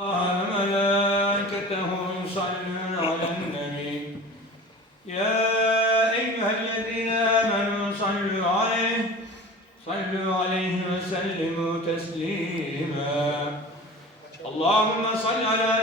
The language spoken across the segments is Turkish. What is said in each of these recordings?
وملائكته يصلون على النبي يا أيها الذين آمنوا صلوا عليه صلوا عليه وسلموا تسليما اللهم صل على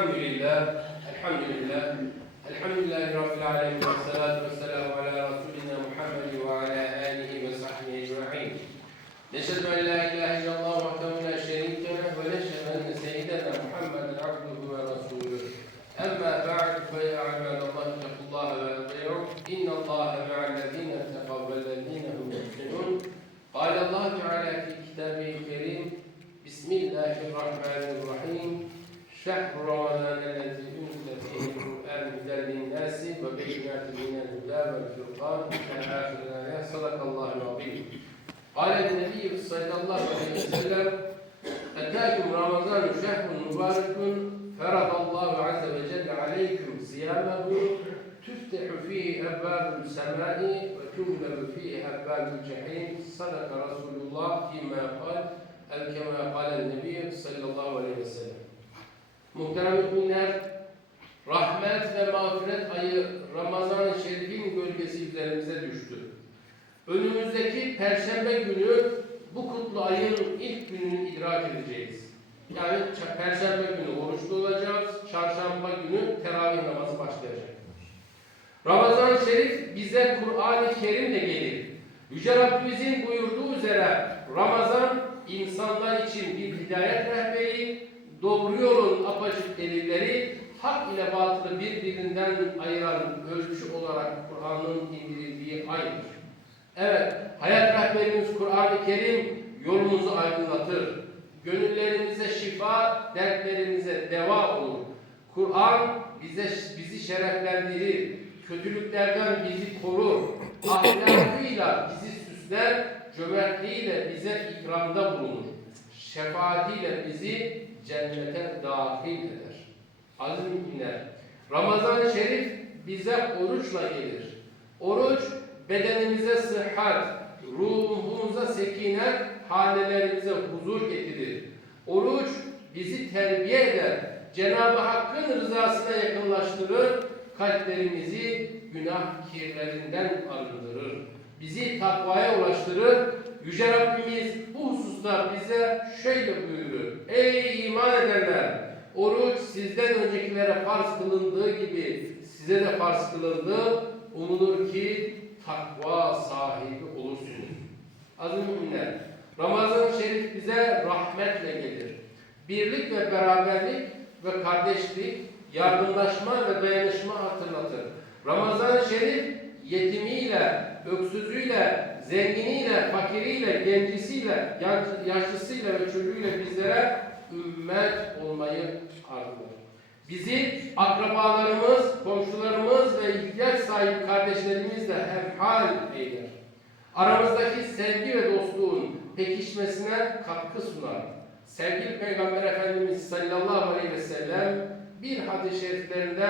الحمد لله الحمد لله الحمد لله رب العالمين والصلاة والسلام على رسولنا محمد وعلى آله وصحبه أجمعين. نشهد أن لا إله إلا الله والفرقان إلى اخر الايه صدق الله العظيم قال النبي صلى الله عليه وسلم اتاكم رمضان شهر مبارك فرض الله عز وجل عليكم صيامه تفتح فيه ابواب السماء وتغلق فيه ابواب الجحيم صدق رسول الله فيما قال أو كما قال النبي صلى الله عليه وسلم Muhterem müminler, rahmet ve mağfiret ayı üzerimize düştü. Önümüzdeki Perşembe günü bu kutlu ayın ilk gününü idrak edeceğiz. Yani Perşembe günü oruçlu olacağız, Çarşamba günü teravih namazı başlayacak. Ramazan-ı Şerif bize Kur'an-ı Kerim'le gelir. Yüce Rabbimizin buyurduğu üzere Ramazan insanlar için bir hidayet rehberi, doğru yolun apaçık delilleri, hak ile batılı birbirinden ayıran ölçü olarak Kur'an'ın indirildiği aydır. Evet, hayat rehberimiz Kur'an-ı Kerim yolumuzu aydınlatır. Gönüllerimize şifa, dertlerimize deva olur. Kur'an bize bizi şereflendirir, kötülüklerden bizi korur, ahlakıyla bizi süsler, cömertliğiyle bize ikramda bulunur, şefaatiyle bizi cennete dahil eder. Aziz müminler, Ramazan-ı Şerif bize oruçla gelir. Oruç bedenimize sıhhat, ruhumuza sekinet, hanelerimize huzur getirir. Oruç bizi terbiye eder. Cenab-ı Hakk'ın rızasına yakınlaştırır. Kalplerimizi günah kirlerinden arındırır. Bizi takvaya ulaştırır. Yüce Rabbimiz bu hususta bize şöyle buyurur. Ey iman edenler! Oruç sizden öncekilere farz kılındığı gibi size de farz kılındı. Umulur ki takva sahibi olursunuz. Aziz müminler, Ramazan-ı Şerif bize rahmetle gelir. Birlik ve beraberlik ve kardeşlik, yardımlaşma ve dayanışma hatırlatır. Ramazan-ı Şerif yetimiyle, öksüzüyle, zenginiyle, fakiriyle, gencisiyle, yaş- yaşlısıyla ve çocuğuyla bizlere ümmet olmayı arzular. Bizi akrabalarımız, komşularımız ve ihtiyaç sahibi kardeşlerimizle hemhal eyler. Aramızdaki sevgi ve dostluğun pekişmesine katkı sunar. Sevgili Peygamber Efendimiz sallallahu aleyhi ve sellem bir hadis-i şeriflerinde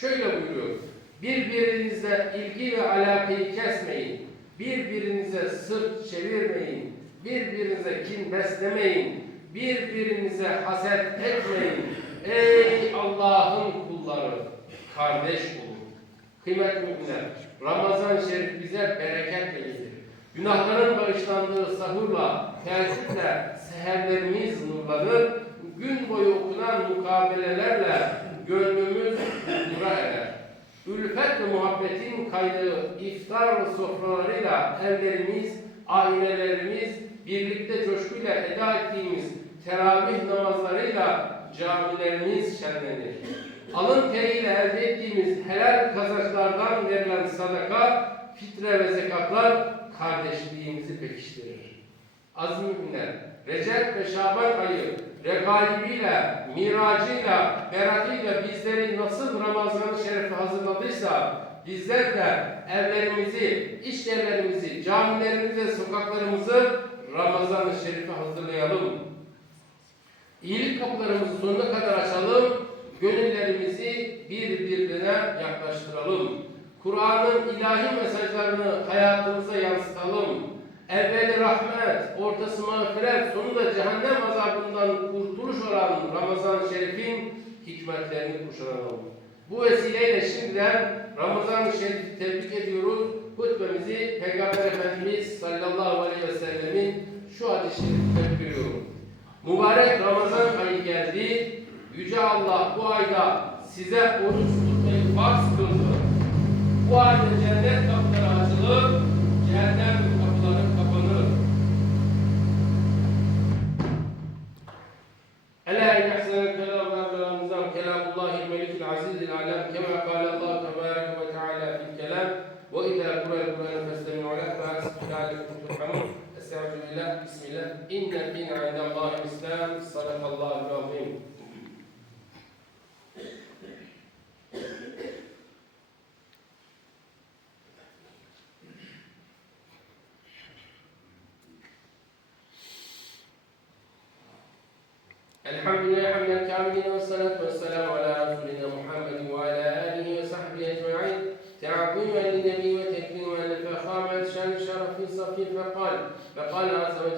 şöyle buyuruyor. Birbirinizle ilgi ve alakayı kesmeyin. Birbirinize sırt çevirmeyin. Birbirinize kin beslemeyin. Birbirinize haset etmeyin. Ey Allah'ın kulları, kardeş olun. Kıymetli müminler, Ramazan Şerif bize bereket verir. Günahların bağışlandığı sahurla, teheccüdle seherlerimiz nurlanır. Gün boyu okunan mukabelelerle gönlümüz nura erer. Ülfet ve muhabbetin kaynağı iftar sofralarıyla evlerimiz, ailelerimiz, birlikte coşkuyla eda ettiğimiz teravih namazlarıyla camilerimiz şenlenir. Alın teriyle elde ettiğimiz helal kazançlardan verilen sadaka, fitre ve zekatlar kardeşliğimizi pekiştirir. Aziz müminler, Recep ve Şaban ayı regalibiyle, miracıyla, beratıyla bizleri nasıl Ramazan-ı Şerif'e hazırladıysa bizler de evlerimizi, iş camilerimizi, sokaklarımızı Ramazan-ı Şerif'e hazırlayalım. İyilik kapılarımızı sonuna kadar açalım, gönüllerimizi birbirine yaklaştıralım. Kur'an'ın ilahi mesajlarını hayatımıza yansıtalım. Evveli rahmet, ortası mağfiret, sonunda cehennem azabından kurtuluş olan Ramazan-ı Şerif'in hikmetlerini kuşanalım. Bu vesileyle şimdiden Ramazan-ı Şerif'i tebrik ediyoruz hutbemizi Peygamber Efendimiz sallallahu aleyhi ve sellemin şu hadis-i şerifinde. Mübarek Ramazan ayı geldi. Yüce Allah bu ayda size oruç tutmayı farz kıldı. Bu ayda cennet kapıları açılır, cehennem kapıları kapanır. Ela in ahsana kelamlarımızdan kelamullahil melikil azizil alem kema kâle Allah الحمد لله حمد الكاملين والصلاة والسلام على رسولنا محمد وعلى آله وصحبه أجمعين. تعظيما للنبي وتكريما لفخامة شان الشرف صفي فقال فقال عز وجل